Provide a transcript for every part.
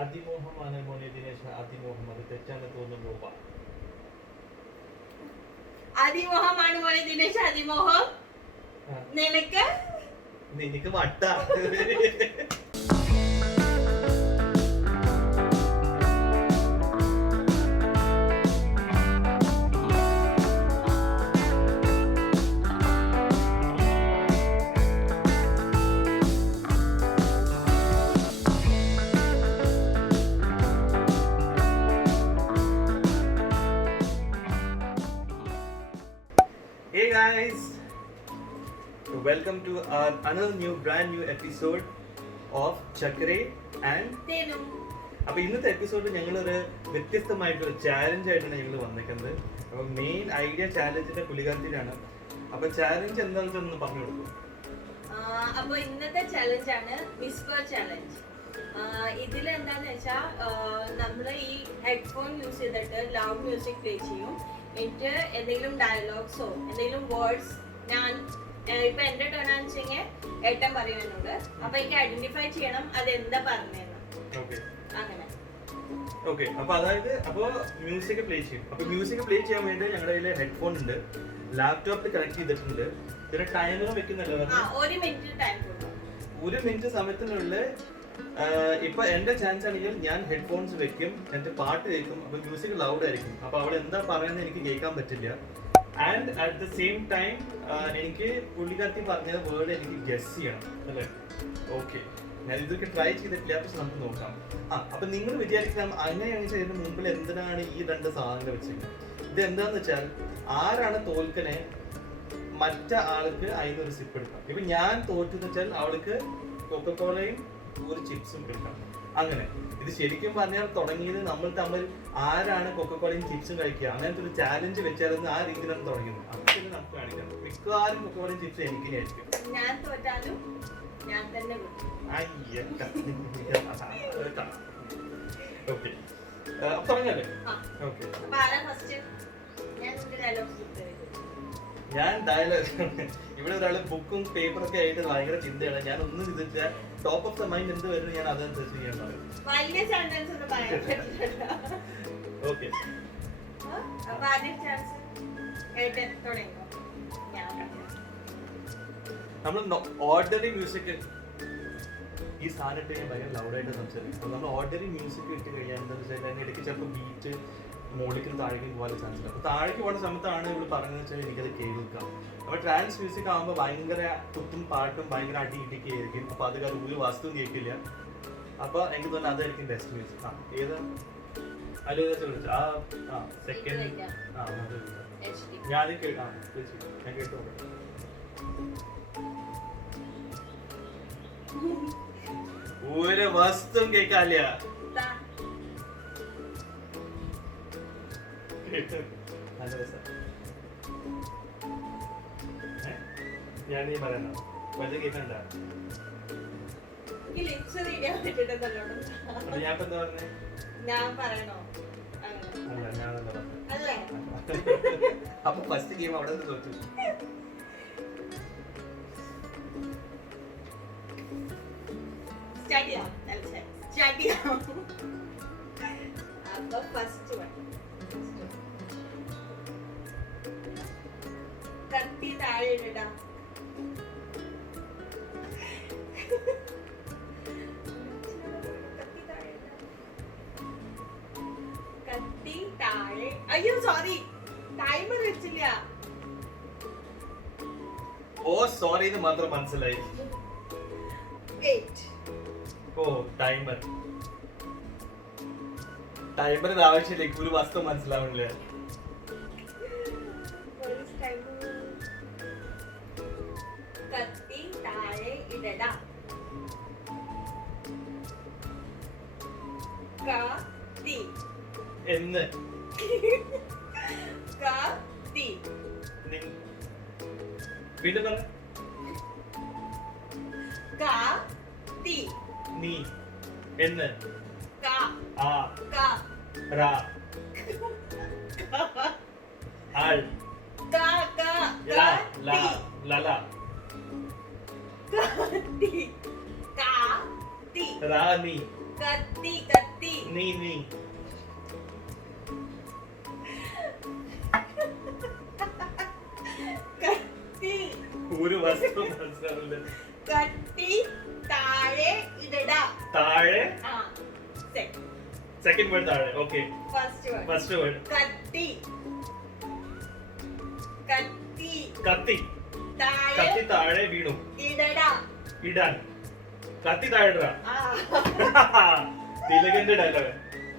അതിമോഹമാണ് മോനെ ദിനേശ, അതിമോഹം. അത് തെറ്റാണ് തോന്നുന്നു. അതിമോഹമാണ് മോനെ ദിനേശ, അതിമോഹം. നിനക്ക് വട്ട. Hey guys, welcome to our another brand new episode of Chakre and Tenu. അപ്പോൾ ഇന്നത്തെ എപ്പിസോഡിൽ ഞങ്ങളൊരു വ്യത്യസ്തമായിട്ടൊരു ചാലഞ്ച് ആയിട്ടാണ് ഞങ്ങൾ വന്നിരിക്കുന്നത്. അപ്പോൾ മെയിൻ ഐഡിയ ചാലഞ്ചിന്റെ പുലികാർത്തിയിലാണ്. അപ്പോൾ ചാലഞ്ച് എന്താണെന്ന് ഒന്ന് പറഞ്ഞു കൊടുക്കും. അപ്പോൾ ഇന്നത്തെ ചാലഞ്ച് ആണ് വിസ്പർ ചാലഞ്ച്. ഇതിൽ എന്താന്ന് വെച്ചാൽ നമ്മൾ ഈ ഹെഡ്ഫോൺ യൂസ് ചെയ്തിട്ട് ലൗഡ് മ്യൂസിക് പ്ലേ ചെയ്യും. എന്നിട്ട് എന്തെങ്കിലും ഡയലോഗ്സോ എന്തെങ്കിലും വേർഡ്സ് ഞാൻ ഇപ്പൊ എന്റെ ടേൺ ആണെന്ന് വെച്ചെങ്കിൽ ഏട്ടൻ പറയും എന്നോട്. അപ്പൊ എനിക്ക് ഐഡന്റിഫൈ ചെയ്യണം അത് എന്താ പറഞ്ഞതെന്ന്. അങ്ങനെ ഓക്കെ. അപ്പൊ അതായത് അപ്പൊ മ്യൂസിക് പ്ലേ ചെയ്യും. അപ്പൊ മ്യൂസിക് പ്ലേ ചെയ്യാൻ വേണ്ടി ഞങ്ങളുടെ കയ്യിൽ ഹെഡ്ഫോൺ ഉണ്ട്, ലാപ്ടോപ്പിൽ കണക്ട് ചെയ്തിട്ടുണ്ട്. പിന്നെ ടൈമർ വെക്കുന്നുണ്ട്. 1 മിനിറ്റ് ടൈം കൊടുക്കും. 1 മിനിറ്റ് സമയത്തിനുള്ളിൽ ഇപ്പൊ എന്റെ ചാൻസ് ആണെങ്കിൽ ഞാൻ ഹെഡ്ഫോൺസ് വെക്കും, എന്നിട്ട് പാട്ട് കേൾക്കും. അപ്പൊ മ്യൂസിക് ലൗഡ് ആയിരിക്കും. അപ്പൊ അവിടെ എന്താ പറയുന്നത് എനിക്ക് കേൾക്കാൻ പറ്റില്ല. And at the same time എനിക്ക് പുള്ളിക്കാർത്തി പറഞ്ഞ വേർഡ് എനിക്ക് ഗസ് ചെയ്യണം അല്ലേ? ഓക്കെ, ഞാൻ ഇതൊക്കെ ട്രൈ ചെയ്തിട്ടില്ല. പക്ഷെ നമുക്ക് നോക്കാം. അപ്പൊ നിങ്ങൾ വിചാരിക്കണം അങ്ങനെയാണ് ഇതിന് മുമ്പിൽ എന്തിനാണ് ഈ 2 സാധനങ്ങൾ വെച്ചത്? ഇത് എന്താന്ന് വെച്ചാൽ ആരാണ് തോൽക്കനെ മറ്റേ ആൾക്ക് അതിനൊരു സിപ്പ് എടുക്കാം. ഇപ്പൊ ഞാൻ തോറ്റെന്ന് വെച്ചാൽ അവൾക്ക് കൊക്കക്കോളയും ഒരു ചിപ്സും കിട്ടണം. അങ്ങനെ ഇത് ശരിക്കും പറഞ്ഞാൽ തുടങ്ങിയത് നമ്മൾ തമ്മിൽ ആരാണ് കൊക്കക്കോളയും ചിപ്സും കഴിക്കുക, അങ്ങനത്തെ ഒരു ചാലഞ്ച് വെച്ചാലെന്ന് ആ രീതിയിലാണ് തുടങ്ങിയത്. അതൊക്കെ നമുക്ക് കാണിക്കാം. മിക്കവാറും കൊക്കക്കോളയും ചിപ്സ് എനിക്ക് ആയിരിക്കും. ഞാൻ തോറ്റാലും ഞാൻ തന്നെ ഓക്കെ, തുടങ്ങല്ലേ? ഓക്കെ, ഞാൻ ഡയലോഗ്. ഇവിടെ ഒരാള് ബുക്കും പേപ്പറൊക്കെ ആയിട്ട് ഭയങ്കര ചിന്തയാണ്. ഞാൻ ഒന്നും ചിന്തിച്ച ടോപ്പ് ഓഫ് ദ മൈൻഡ് എന്ത് വരുന്നു ഞാൻ അതനുസരിച്ച് ചെയ്യാൻ പറയും. ഓക്കെ, നമ്മൾ ഓർഡിനറി മ്യൂസിക് ഈ സാധനം ഇട്ട് ഞാൻ ഭയങ്കര ലൗഡായിട്ട് സംസാരിക്കും. നമ്മൾ ഓർഡിനറി മ്യൂസിക് ഇട്ട് കഴിയാൻ എന്താണെന്ന് വെച്ചാൽ അതിന് ഇടയ്ക്ക് ചിലപ്പോൾ ബീറ്റ് മുകളിലേക്കും താഴേക്കും പോകാൻ ചാൻസ് ഉണ്ട്. അപ്പോൾ താഴേക്ക് പോകുന്ന സമയത്താണ് ഇവിടെ പറഞ്ഞതെന്ന് വെച്ചാൽ എനിക്കത് കേൾക്കാം. അപ്പോൾ ട്രാൻസ് മ്യൂസിക് ആകുമ്പോൾ ഭയങ്കര കുത്തും പാട്ടും ഭയങ്കര അടി ഇടിക്കുക ആയിരിക്കും. അപ്പോൾ അത് ഒരു വസ്തുവും കേൾക്കില്ല. അപ്പോൾ എനിക്ക് തോന്നുന്നു അതായിരിക്കും ബെസ്റ്റ് മ്യൂസിക്. ഏതാ അല്ലോ സെക്കൻഡ്? ഞാൻ ഞാൻ കേട്ടു. ഒരു വസ്തുവും കേൾക്കാല്ല. നല്ല രസം. ഞാനീ പറയുന്ന വലിയ കേൾക്കണ്ട. ഞാൻ എന്താ പറഞ്ഞേ? ഞാൻ പറയണോ? അല്ല, ഞാനല്ല പറഞ്ഞത്. അപ്പൊ ഫസ്റ്റ് ഗെയിം അവിടെ നിന്ന് തോറ്റു. അപ്പൊ ഫസ്റ്റ് വൺ കത്തി താഴെ ഇടാം. കത്തി താഴെ. അയ്യോ സോറി, ടൈമർ വെച്ചില്ല. ഓ സോറി, ഇത് മാത്രം മനസ്സിലായി. ഓ ടൈമർ. ടൈമറിന് ആവശ്യമില്ല, ഒരു വസ്തു മനസ്സിലാവില്ല. കത്തി താഴെ ഇടടാ. കത്തി എന്ന് കത്തി. വീണ്ടും പറ. കത്തി നീ എന്ന് ആ റാ ആൾ ലാ ലാ ലല റാണി കത്തി നീ കത്തി ഒരു വസ്തു മനസ്സിലാവില്ല. കത്തി താഴെ ഇടടാ. താഴെ ആ സെക്കൻഡ് വേർഡ് താഴെ. ഓക്കെ ഫസ്റ്റ് വേർഡ് കത്തി കത്തി കത്തി. താഴെ കത്തി താഴെ വീണു. ഇടടാ. ഇടാൻ. കത്തി താഴെ. ആ തിലകന്റെ ഡയലോഗ്.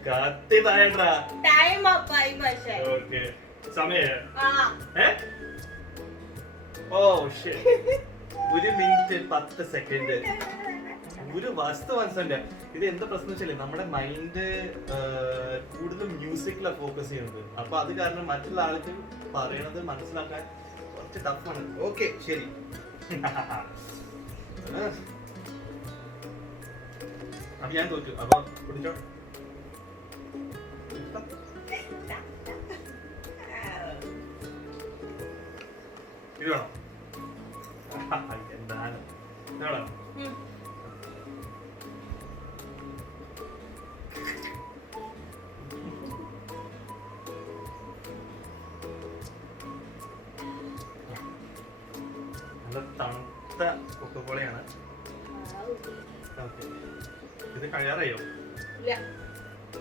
കത്തി താഴെ. ടൈം അപ്പായി പക്ഷേ. ഓക്കെ സമയം. ആ ഓ ഷിറ്റ്. 1 minute 10 second. ഒരു വസ്തു മനസ്സിലാ. ഇത് എന്താ പ്രശ്നം വെച്ചാല് നമ്മുടെ മൈൻഡ് കൂടുതൽ മ്യൂസിക്കിലാണ് ഫോക്കസ് ചെയ്യുന്നത്. അപ്പൊ അത് കാരണം മറ്റുള്ള ആൾക്ക് പറയണത് മനസ്സിലാക്കാൻ കുറച്ച് ടഫാണ്. ഓക്കെ ശരി. അപ്പൊ ഞാൻ തോറ്റു. അപ്പൊ പിടിച്ചോ. ഇത് വേണോ? എന്താണ് വേണോ? നല്ല തണുത്ത കൊക്കക്കോളയാണ്. ഓക്കെ ഇത് കഴിയാറയോ? ഇല്ല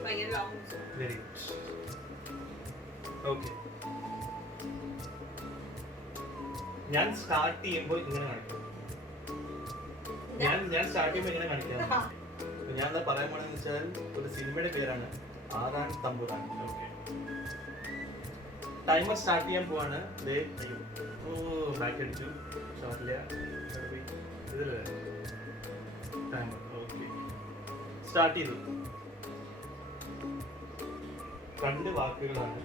ഭയങ്കര ലോങ്. Very good. ഓക്കെ ഞാൻ സ്റ്റാർട്ട് ചെയ്യുമ്പോൾ ഇങ്ങനെ കാണിക്കും. ഞാൻ സ്റ്റാർട്ട് ചെയ്യുമ്പോൾ ഇങ്ങനെ കാണിക്കാം. ഞാൻ എന്താ പറയാൻ പോണെന്ന് വെച്ചാൽ ഒരു സിനിമയുടെ പേരാണ് ആറാൻ തമ്പുരാൻ. ഓക്കെ ടൈമർ സ്റ്റാർട്ട് ചെയ്യാൻ പോവാണ്. ബാക്ക് അടിച്ചു. ഷോർട്ടില്ല ഇതില് ടൈമർ. ഓക്കെ സ്റ്റാർട്ട് ചെയ്തു. 2 വാക്കുകളാണ്.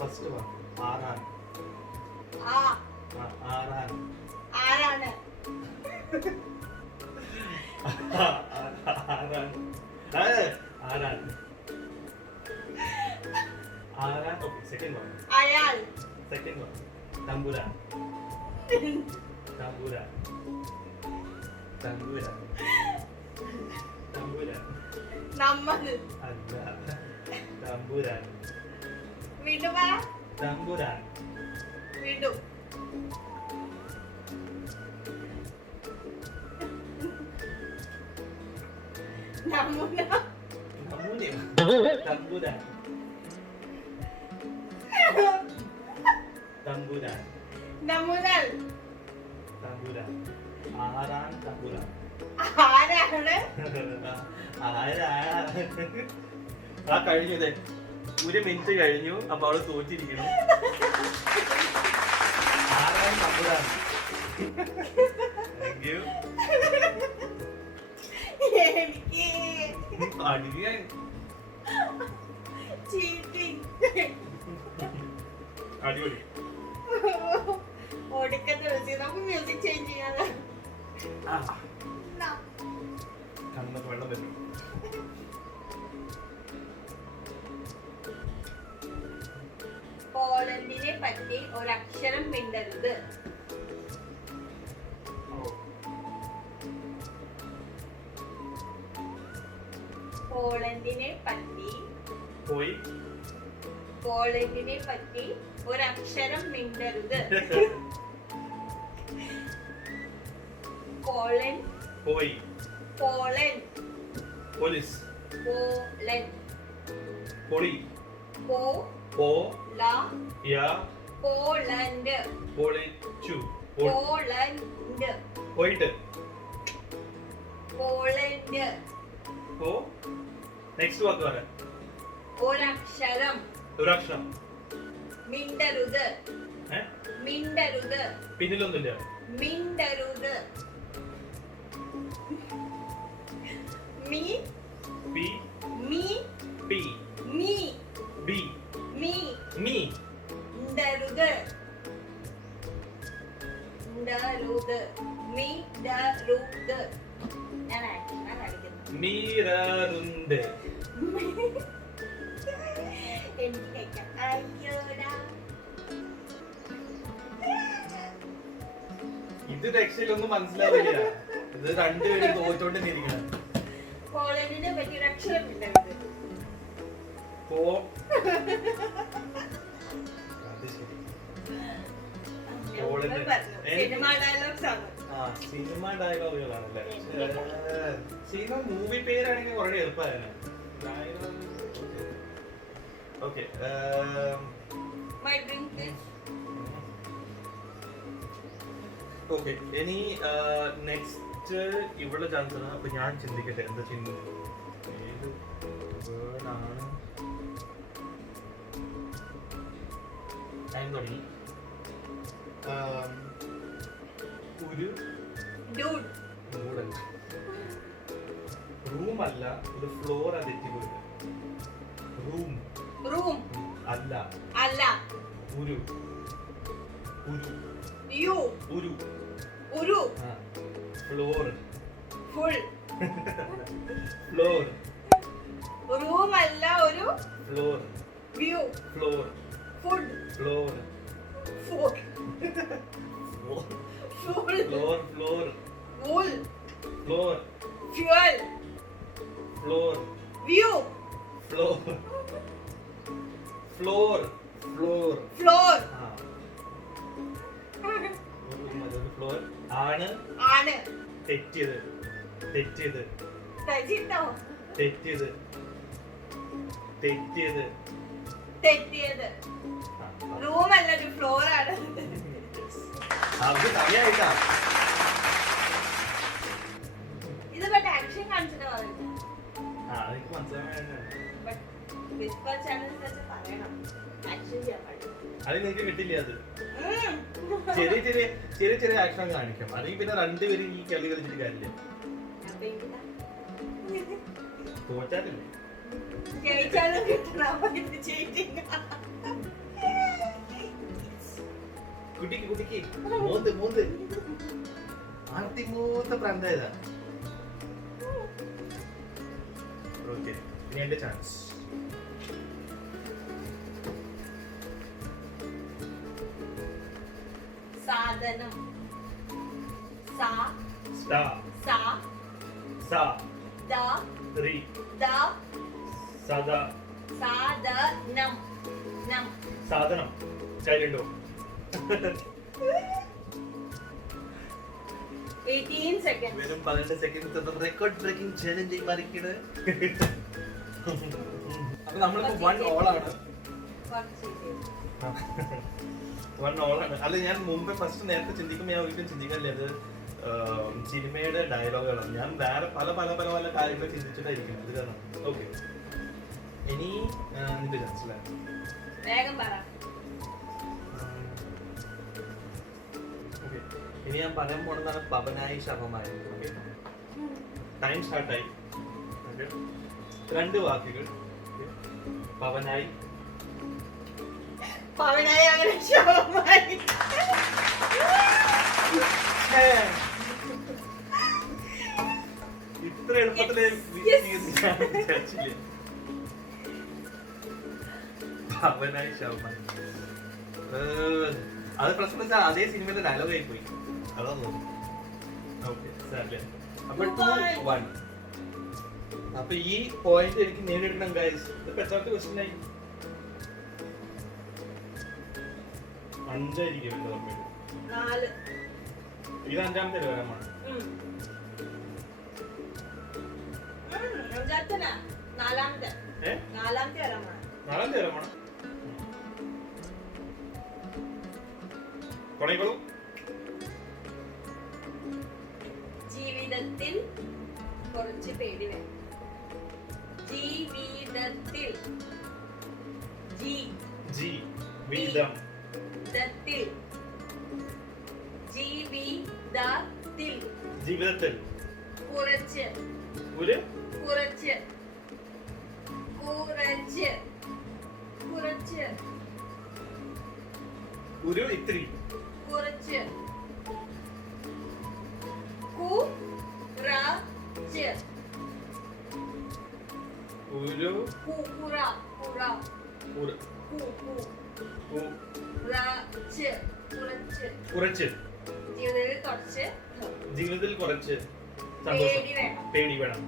ഫസ്റ്റ് വാക്ക് ആറാൻ. ആറാൻ ആരാണ്? ആരാൻ ആരാൻ ആരാൻ. ഓക്കെ സെക്കൻഡ് വാക്ക്. അയാൾ. സെക്കൻഡ് വാക്ക് തമ്പുരാൻ. തമ്പുരാൻ തമ്പുരാൻ തമ്പുരാൻ. നമ്മൾ. അല്ല തമ്പുരാൻ. വീണ്ടും പറ. തമ്പുരാൻ. വീണ്ടും. നമുന. നമുന. തമ്പുരാൻ. തമ്പുരാൻ. നമുനൽ. തമ്പുരാൻ. ആറാൻ തമ്പുരാൻ. ആരാണ്? ആ കഴിഞ്ഞു. ഇതേ 1 മിനിറ്റ് കഴിഞ്ഞു. അപ്പൊ അവള് തോറ്റിരിക്കണം. ആറാൻ തമ്പുരാൻ. Thank you. എനിക്ക് അടിക്കാൻ ചീറ്റിംഗ്. അടിപൊളി. ഒടുക്കത്തെ മ്യൂസിക്. നമുക്ക് മ്യൂസിക് ചേഞ്ച് ചെയ്യാതെ. കണ്ണൊക്കെ വെള്ളം വരും. പോളണ്ടിനെ പറ്റി ഒരക്ഷരം മിണ്ടരുത്. പോളണ്ടിനെ പറ്റി ഒരക്ഷരം മിണ്ടരുത്. പോളണ്ട്. പോലീസ്. പോളണ്ട്. പൊളി. പോളണ്ട്. പൊളിച്ചു. പോളണ്ട്. പോയിട്ട്. പോളണ്ട്. നെക്സ്റ്റ് വാക്ക് പറ. ഒരക്ഷരം. ഒരക്ഷരം. മിണ്ടരുത്. മിണ്ടരുത്. പിന്നിലൊന്നുമില്ല. മിണ്ടരുത്. Me. P. Me. P. Me. B. Me. Me. മിണ്ടരുത്. മിണ്ടരുത്. മിണ്ടരുത്. ഞാൻ അടിക്കുന്നു. മീരറുണ്ട്. എനിക്ക് കഴിക്കാം. അയ്യോടാ. ഇത് രക്ഷയിലൊന്നും മനസ്സിലാവില്ല. ഇത് രണ്ടുപേരും തോറ്റോണ്ട് ഇരിക്കണം. പോളണ്ടിനെ പറ്റി ഒരു അക്ഷരം മിണ്ടരുത്. സിനിമ ഡയലോഗ്സ് ആണ്. സിനിമ ഡയലോഗുകളാണല്ലേ. സിനിമ മൂവി പേരാണെങ്കിൽ വളരെ എളുപ്പമാണ്. Okay, My drink please. Okay, ഇനി നെക്സ്റ്റ് ഇവിടെ ചാൻസ് ആണ്. അപ്പൊ ഞാൻ ചിന്തിക്കട്ടെ എന്താ ഏത് വേർഡാണ്. ടൈം തുടങ്ങി. ഒരു Dude. മൂടല്ല, റൂം അല്ല, ഇത് ഫ്ലോർ തെറ്റിപ്പോയി. Room Room. അല്ല, അല്ല. ഒരു ഒരു You. ഒരു Uru. Floor Full. Floor Room അല്ല, ഒരു floor view. Floor Food. Floor Food. Full. Floor floor Wool. Floor Fuel. Floor View. Floor floor floor Floor. Floor ആണ്. ആണ്. തെറ്റിയത് തെറ്റിയത് തെറ്റിട്ടോ? തെറ്റിയത് തെറ്റിയത് തെറ്റിയത്. റൂം അല്ല, ഒരു ഫ്ലോർ ആണ്. അത് അറിയായിട്ടാ. ഇത് ബട്ട് ആക്ഷൻ കാണിച്ചിട്ട് പറയുന്നത്. എനിക്ക് മനസ്സിലാവുന്ന ബട്ട് വിസ്പർ ചാനൽസ് വെച്ച് പറയണം. ആക്ഷൻ ചെയ്യാൻ പാടില്ല. അത് നിനക്ക് കിട്ടില്ല. അത് ചെറിയ ചെറിയ ചെറിയ ചെറിയ ആക്ഷൻ കാണിക്കും. അല്ലെങ്കിൽ പിന്നെ രണ്ടുപേരും ഈ കളി കളിച്ചിട്ട് കാര്യമില്ല. അപ്പൊ എനിക്കിതാ തോറ്റാറില്ലേ? ജയിച്ചാലും കിട്ടണം. അപ്പൊ ഇത് cheating ആ. കുട്ടിക്ക് കുട്ടിക്ക് മൂന്ന് മൂന്ന് ആർത്തി മൂത്ത പ്രാന്തായതാ. ഓക്കെ, ഇനി എന്റെ ചാൻസ്. സാധനം. സാ സ്റ്റാ സാ സാ ദ റി ദ സദാ സാധനം. നം. സാധനം. കയ്യിലുണ്ടോ? 18 seconds. വെറും 18 സെക്കൻഡ് റെക്കോർഡ് ബ്രേക്കിംഗ് ചാലഞ്ച് മാറിക്കിട്. അപ്പൊ നമ്മളിപ്പോ 1 all ആണ്. 1 all ആണ്. അല്ല, ഞാൻ മുമ്പ് ഫസ്റ്റ് നേരത്തെ ചിന്തിക്കുമ്പോൾ ഞാൻ ഒരിക്കലും ചിന്തിക്കാനില്ല അത് സിനിമയുടെ ഡയലോഗുകളാണ്. ഞാൻ വേറെ പല പല പല പല കാര്യങ്ങൾ ചിന്തിച്ചിട്ടായിരിക്കും. അത് കാരണം. ഓക്കെ, ഇനി നിന്റെ ചാൻസ് അല്ലേ? വേഗം പറ. ഓക്കെ, ഇനി ഞാൻ പറയാൻ പോണതാണ് പവനായി ശവമായി. ഓക്കെ, ടൈം സ്റ്റാർട്ടായി. ഓക്കെ, 2 വാക്കുകൾ. പവനായി. പവനായി അങ്ങനെ ശവമായി. ഇത്ര എളുപ്പത്തില് വിചാരിച്ചില്ല. പവനായി ശവമായി. അത് പ്രശ്നം വെച്ചാൽ അതേ സിനിമയുടെ ഡയലോഗ് ആയി പോയി. അതാ തോന്നുന്നു. ഓക്കെ, അപ്പൊ 2-1. അപ്പൊ ഈ പോയിന്റ് എനിക്ക് നേടിയെടുക്കണം ഗൈസ്. ഇപ്പൊ എത്രാമത്തെ ക്വസ്റ്റ്യൻ ആയി? 5 ആയിരിക്കും എന്റെ ഓർമ്മയിൽ. 4. ഇത് 5ാമത്തെ വരാമാണ്. അഞ്ചാമത്തെ. 4ാമത്തെ. 4ാമത്തെ വരാമാണ്. 4ാമത്തെ വരാമാണ്. തുടങ്ങിക്കോളൂ. ജീവിതത്തിൽ കുറച്ച് പേടി വേണം. ജീവിതത്തിൽ. ജീവിതം. ദത്തിൽ. ജീവിതത്തിൽ. ജീവിതത്തിൽ. കുറച്ച്. കുറച്ച്. കുറച്ച്. കുറച്ച്. ഒരു ഇത്തിരി. കുറച്ച്. കുറച്ച്. ഒരു കുറച്ച്. ജീവിതത്തിൽ കുറച്ച് സന്തോഷം, പേടി വേണം.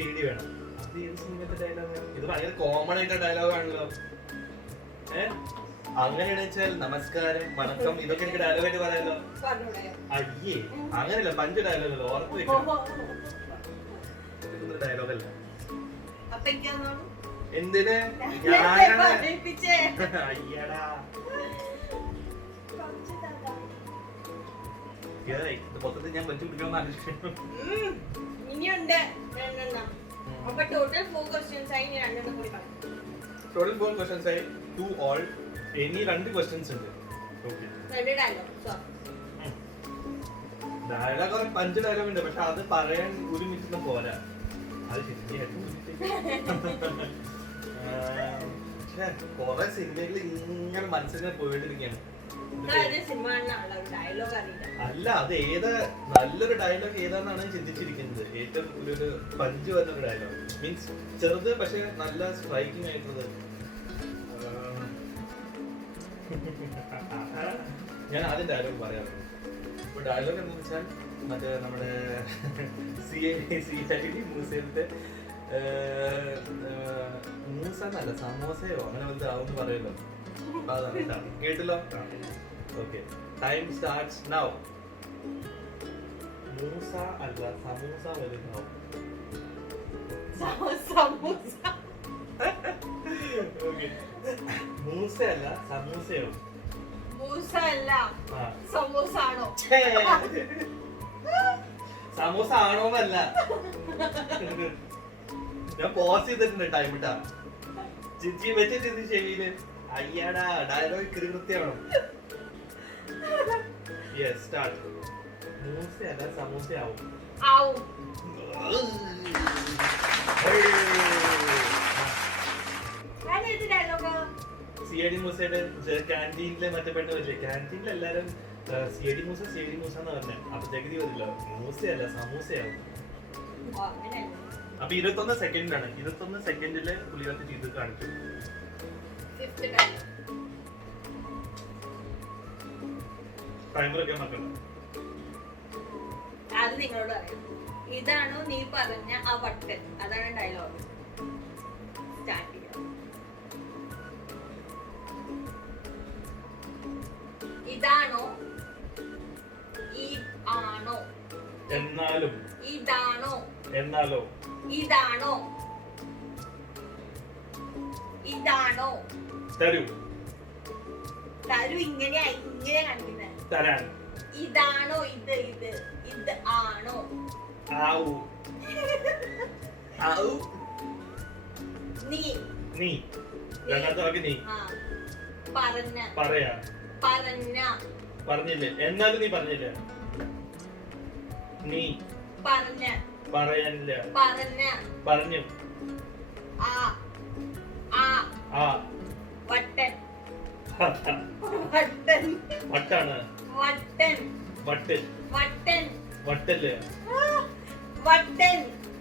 പേടി വേണം. അത് ഏത് സിനിമത്തെ ഡയലോഗാണ്? ഇത് ഭയങ്കര കോമൺ ആയിട്ടുള്ള ഡയലോഗ് ആണല്ലോ. അങ്ങനെയാണെന്ന് വെച്ചാൽ നമസ്കാരം, വണക്കം, ഇതൊക്കെ എനിക്ക് ഡയലോഗായിട്ട് പറയാലോ. അയ്യേ, അങ്ങനെയല്ല, 5 ഡയലോഗല്ലോ, ഓർത്ത് വെക്കണം. ഡയലോഗല്ല. എന്തിന് അയ്യടാ മൊത്തത്തിൽ ഞാൻ വെച്ച് പിടിക്കണം ആലോചിക്കുന്നു. ഇനിയുണ്ട് അപ്പൊ ടോട്ടൽ 4 ക്വസ്റ്റ്യൻസ് ആയി. ഞാൻ 2 കൂടി പറഞ്ഞു. ടോട്ടൽ 4 ക്വസ്റ്റ്യൻസ് ആയി. 2 ഓൾ. ഇനി 2 ക്വസ്റ്റ്യൻസ് ഉണ്ട്. ഓക്കെ, 2 ഡയലോഗ് 5 ഡയലോഗ് ഉണ്ട്. പക്ഷെ അത് പറയാൻ 1 മിനിറ്റ് പോരാ. അത് ശരിയായിട്ട് കൊറേ സിനിമകൾ ഇങ്ങനെ മനസ്സിനെ പോയിട്ടിരിക്കുകയാണ്. അല്ല, അത് ഏതാ നല്ലൊരു ഡയലോഗ് ഏതാന്നാണ് ചിന്തിച്ചിരിക്കുന്നത്. ഏറ്റവും ഒരു പഞ്ച് വരുന്നൊരു ഡയലോഗ് മീൻസ് ചെറുത് പക്ഷെ നല്ല സ്ട്രൈക്കിംഗ് ആയിട്ടുള്ളത്. ഞാൻ ആദ്യം ഡയലോഗ് പറയാറുണ്ട്. ഇപ്പൊ ഡയലോഗ് എന്താണെന്ന് വെച്ചാൽ മറ്റേ നമ്മുടെ CID മ്യൂസിയത്തെ മൂസ എന്നല്ല സമോസയോ അങ്ങനെ വലുതാവും പറയല്ലോ. അപ്പൊ അതാണ് കേട്ടല്ലോ. Okay, time starts now. Moosa അല്ല സമൂസ വലുതാവും. മൂസ അല്ല സമൂസയോ? മൂസ അല്ല സമൂസ ആണോ? സമൂസ ആണോന്നല്ല, ഞാൻ പോസ് ചെയ്തിട്ടുണ്ട് ടൈം ഇട്ടാ. ചിച്ചി വെച്ചിട്ട് ചെവിയില്. അയ്യാടാ, ഡയലോഗ് കൃത്യമാണോ? Yes, start. മൂസയല്ല സമൂസയാവും. CID മൂസയുടെ ക്യാൻറ്റീനിലെ മറ്റേ പെണ്ണ് വരില്ലേ, ക്യാൻറ്റീനിൽ എല്ലാരും CID മൂസ എന്ന് പറഞ്ഞ അപ്പത്തേക്ക് വരില്ല. മൂസയല്ല സമൂസയാവും. അപ്പൊ 21 സെക്കൻഡിലാണ്. 21 സെക്കൻഡില് പുള്ളികൾക്ക് ചെയ്ത് കാണിച്ചു. ടൈമറൊക്കെ മക്കളെ അത് നിങ്ങളോട് അറിയാം. ഇതാണോ നീ പറഞ്ഞ ആ വട്ടൻ? അതാണ് ഡയലോഗ്. സ്റ്റാർട്ട് ചെയ്യാം. ഇതാണോ? ഈ ആണോ? എന്നാലും. ഇതാണോ? എന്നാലോ? ഇതാണോ? ഇതാണോ? തരൂ. തരൂ ഇങ്ങനെ കാണിക്കുന്നത്. തരാൻ. ഇതാണോ? ഇത് ആണോ? ആവൂ. ആവൂ. നീ. രണ്ടാമത്തെ വാക്ക് നീ. പറയാ. പറഞ്ഞില്ലേ? എന്നാലും നീ പറഞ്ഞില്ലേ? നീ പറയാനില്ല. പറഞ്ഞു. വട്ടൻ. വട്ടാണ്. വട്ട്. വട്ടല്ലേ?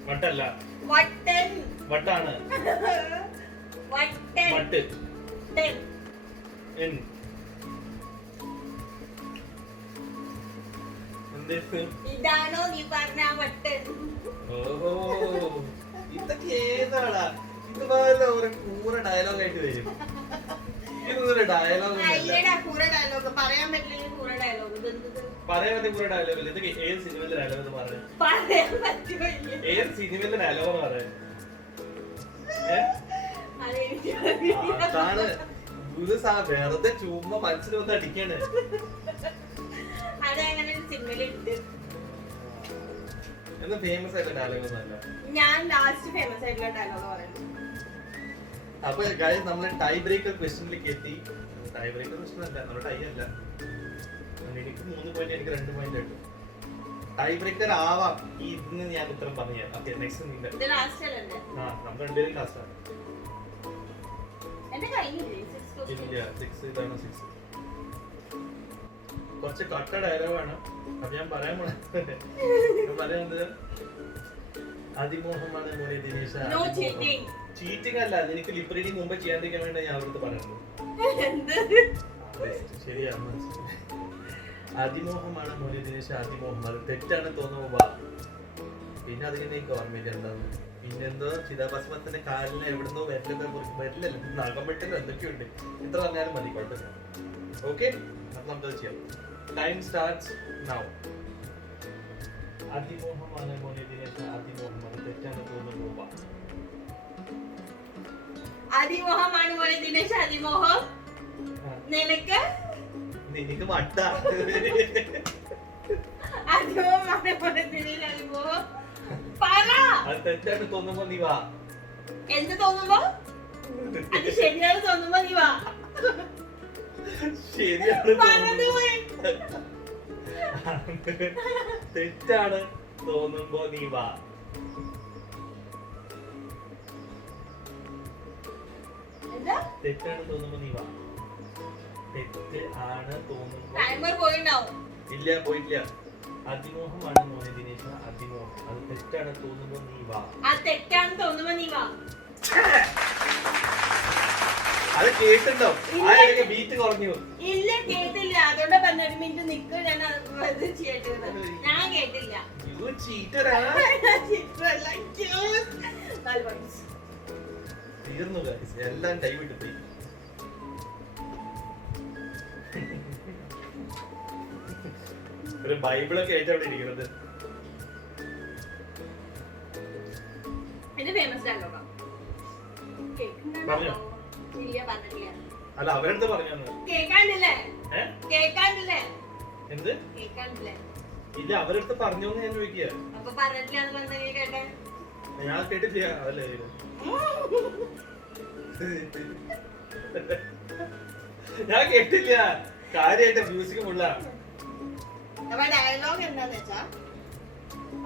വട്ടല്ല. വട്ടാണ്. വട്ട്. ഇതാണോ നീ പറഞ്ഞ വട്ടൻ? ഓഹോ, ഇതൊക്കെ ഏതാടാ? ഇതുപോലെ ഒരു കൂറ ഡയലോഗ് ആയിട്ട് വരും. ഇതൊരു ഡയലോഗ് പറയാൻ പറ്റില്ല. കൂറ ഡയലോഗ് ഇതൊക്കെ ഏത് സിനിമയിലെ ഡയലോഗ് പറയാൻ? ഏത് സിനിമയിലെ ഡയലോഗ് പറയാൻ? അതാണ് വെറുതെ ചുമ്മാ മനസ്സിൽ വന്ന് അടിക്കാണ്. എന്നാ ഫേമസ് ആയിട്ടുള്ള ഡയലോഗ് ഒന്നല്ല. ഞാൻ ലാസ്റ്റ് ഫേമസ് ആയിട്ടുള്ള ഡയലോഗ് പറയുന്നത്. അപ്പൊ ഗൈസ്, നമ്മള് ടൈ ബ്രേക്കർ ക്വസ്റ്റ്യനിലേക്ക് എത്തി. ടൈ ബ്രേക്കർ ക്വസ്റ്റ്യൻ അല്ല, നമ്മുടെ ടൈ അല്ല. എനിക്ക് 3 പോയിന്റ്, എനിക്ക് 2 പോയിന്റ് കിട്ടും. ടൈ ബ്രേക്കർ ആവാം. ഇതിന് ഞാൻ ഉത്തരം പറഞ്ഞു. ഓക്കെ, നെക്സ്റ്റ് നമ്മൾ രണ്ടുപേരും ലാസ്റ്റ് ആണ്. ഇല്ല, 6 ഇതാണ് 6. കുറച്ച് കട്ട ഡയലോഗാണ്. അപ്പൊ ഞാൻ പറയാൻ പറയുന്നത് അതിമോഹമാണ് മോനെ ദിനേശ. ചീറ്റിംഗ് അല്ല, നിനക്ക് ലിപ് റീഡിങ് മുമ്പ് ചെയ്യാണ്ടിരിക്കാൻ വേണ്ടി ഞാൻ അവിടുത്തെ പറയുന്നത്. ശരിയാണ്, അതിമോഹമാണ് മോനെ ദിനേശ. അതിമോഹം അത് തെറ്റാണ് തോന്നുമ്പോ പിന്നെ അതിങ്ങനെ എനിക്ക് ഓർമ്മയില്ല എന്താന്ന്. പിന്നെന്തോ ചിതാഭസ്മത്തിന്റെ കാലിന് എവിടുന്നോ വരില്ലല്ലോ നഖം വെട്ടല്ലോ എന്തൊക്കെയുണ്ട്. ഇത്ര പറഞ്ഞാലും മതി, കുഴപ്പമില്ല. ഓക്കെ, അപ്പൊ നമുക്കത് ചെയ്യാം. Time starts now. അതിമോഹമാണ് മോനെ ദിനേശ്, അതിമോഹം. അത് തെറ്റാണ് തോന്നുന്നു. അതിമോഹമാണ് പോലെ ദിനേശ്, അതിമോഹം. നിനക്ക് നിനക്ക് മട്ട. അതിമോഹമാണ് പോലെ ദിനേശ്, അതിമോഹം. പറ. അത് തെറ്റാണ് തോന്നുമ്പോ നീ വാ. എന്ത് തോന്നുമ്പോ? അത് ശരിയാണ് തോന്നുമ്പോ നീ വാ. ശരിയാണ് പറഞ്ഞത് പോയി. തെറ്റാണ് തോന്നുമ്പോ നീ വാ. എന്താ? തെറ്റാണ് തോന്നുമ്പോ നീ വാ. തെറ്റ് ആണ് തോന്നുമ്പോ. ടൈമർ പോയിണ്ടാവും. ഇല്ല, പോയിട്ടില്ല. അതിമോഹമാണ് മോനെ ദിനേശ, അതിമോഹം. അത് തെറ്റാണ് തോന്നുമ്പോ നീ വാ. ആ തെറ്റാണ് തോന്നുമ്പോ നീ വാ. അത് കേട്ടുണ്ടോ? ആരെയൊക്കെ ബീറ്റ് കുറഞ്ഞു. ഇല്ല, കേട്ടില്ല. അതുകൊണ്ട് 12 മിനിറ്റ് നിക്ക്. ഞാൻ അത് ചെയ്യട്ടെ. ഞാൻ കേട്ടില്ല. You cheater ആ? തീർന്നു guys. എല്ലാം കൈവിട്ട് പോയി. ഒരു ബൈബിളൊക്കെ ആയിട്ട് അവിടെ ഇരിക്കുന്നത്. എന്റെ ഫേമസ് ഡയലോഗാ. പറഞ്ഞോ? ഇല്ല, പറഞ്ഞിട്ടില്ല. അല്ല, അവരെടുത്ത് പറഞ്ഞു. കേക്കാണ്ടില്ലേ? കേക്കാണ്ടില്ലേ? എന്ത് കേക്കാണ്ടില്ലേ? ഇല്ല, അവരെടുത്ത് പറഞ്ഞോന്ന് ഞാൻ ചോദിക്കുക. അപ്പൊ പറഞ്ഞിട്ടില്ല എന്ന് പറഞ്ഞ കേട്ടെ. ഞാൻ കേട്ടില്ല. അതല്ലേ ഞാൻ കേട്ടില്ല. കാര്യമായിട്ട് മ്യൂസിക് മുള്ള. അപ്പൊ ഡയലോഗ് എന്താന്ന് വെച്ചാ,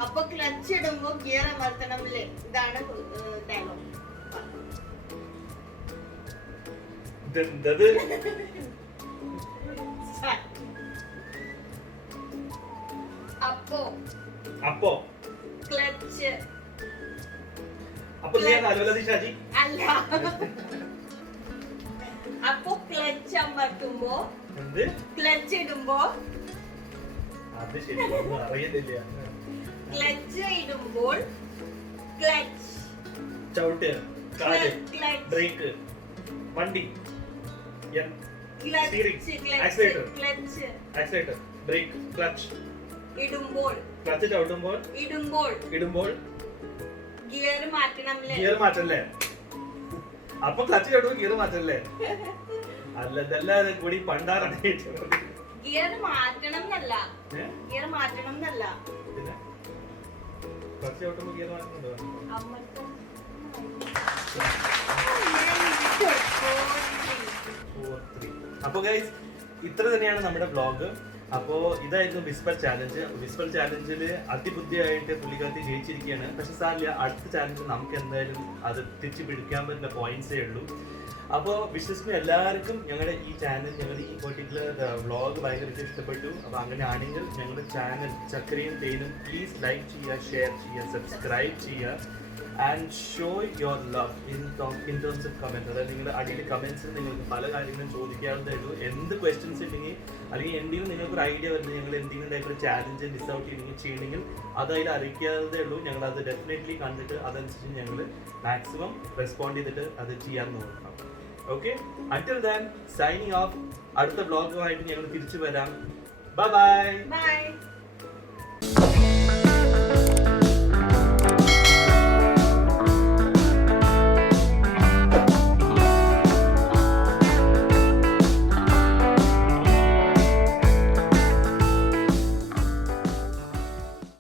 അപ്പൊ ക്ലച്ച് ഇടുമ്പോ ഗിയർ അമർത്തണമല്ലേ? ഇതാണ് ഡയലോഗ്. ഇതെന്തത്? അപ്പോ അപ്പോ ക്ലച്ച് അപ്പൊ നീ അലുവലതി ഷാജി അല്ല. അപ്പൊ ക്ലച്ച് അമർത്തുമ്പോ, എന്ത് ക്ലച്ച് ഇടുമ്പോ, അത് ശരി, ഒന്നും അറിയുന്നില്ല. ക്ലച്ച് ഇടുമ്പോൾ ക്ലച്ച് ചവിട്ട്, കാല്, ക്ലച്ച് ബ്രേക്ക്, വണ്ടി, clutch accelerator, clutch accelerator, brake, clutch. ഇടുമ്പോൾ, ക്ലച്ച് ചവിട്ടുമ്പോൾ, ഇടുമ്പോൾ ഗിയർ മാറ്റണമല്ലേ? ഗിയർ മാറ്റല്ലേ? അപ്പൊ ക്ലച്ച് ചവിട്ടുമ്പോ ഗിയർ മാറ്റല്ലേ? അല്ലതല്ലാതെ കൂടി പണ്ടാറാണ്. ഗിയർ മാറ്റണം എന്നല്ല. ഗിയർ മാറ്റണം എന്നല്ല. പിന്നെ ക്ലച്ച് ചവിട്ടുമ്പോ ഗിയർ മാറ്റുന്നുണ്ടോ? അപ്പൊ ഗൈസ്, ഇത്ര തന്നെയാണ് നമ്മുടെ വ്ലോഗ്. അപ്പോ ഇതായിരുന്നു വിസ്പർ ചാലഞ്ച്. വിസ്പർ ചാലഞ്ചിൽ അതിബുദ്ധിയായിട്ട് പുള്ളിക്കാരത്തി ജയിച്ചിരിക്കുകയാണ്. പക്ഷെ സാറില്ല, അടുത്ത ചാലഞ്ച് നമുക്ക് എന്തായാലും അത് തിരിച്ചു പിടിക്കാൻ പറ്റുന്ന പോയിന്റ്സേ ഉള്ളൂ. അപ്പോൾ വിശ്വസിക്കുന്ന എല്ലാവർക്കും ഞങ്ങളുടെ ഈ ചാനൽ, ഞങ്ങളുടെ ഈ പെർട്ടിക്കുലർ വ്ളോഗ് ഭയങ്കരമായിട്ട് ഇഷ്ടപ്പെട്ടു. അപ്പോൾ അങ്ങനെ ആണെങ്കിൽ ഞങ്ങളുടെ ചാനൽ ചക്രയും തേനും പ്ലീസ് ലൈക്ക് ചെയ്യുക, ഷെയർ ചെയ്യുക, സബ്സ്ക്രൈബ് ചെയ്യുക and show your love in terms of comment. അതായത് നിങ്ങളുടെ അടിയിൽ കമൻസിൽ നിങ്ങൾക്ക് പല കാര്യങ്ങളും ചോദിക്കാവുന്നതേ ഉള്ളൂ. എന്ത് ക്വസ്റ്റ്യൻസ് ഉണ്ടെങ്കിൽ അല്ലെങ്കിൽ എന്തെങ്കിലും നിങ്ങൾക്ക് ഒരു ഐഡിയ വരുന്നത്, ഞങ്ങൾ എന്തെങ്കിലും ടൈപ്പ് ചാലഞ്ച് മിസ് ഔട്ട് ചെയ്യണമെങ്കിൽ അതതിൽ അറിയിക്കാതെ ഉള്ളൂ. ഞങ്ങൾ അത് ഡെഫിനറ്റ്ലി കണ്ടിട്ട് അതനുസരിച്ച് ഞങ്ങൾ മാക്സിമം റെസ്പോണ്ട് ചെയ്തിട്ട് അത് ചെയ്യാൻ നോക്കണം. Okay, until then signing off. അടുത്ത വ്ളോഗുമായിട്ട് ഞങ്ങൾ തിരിച്ചു വരാം. Bye bye.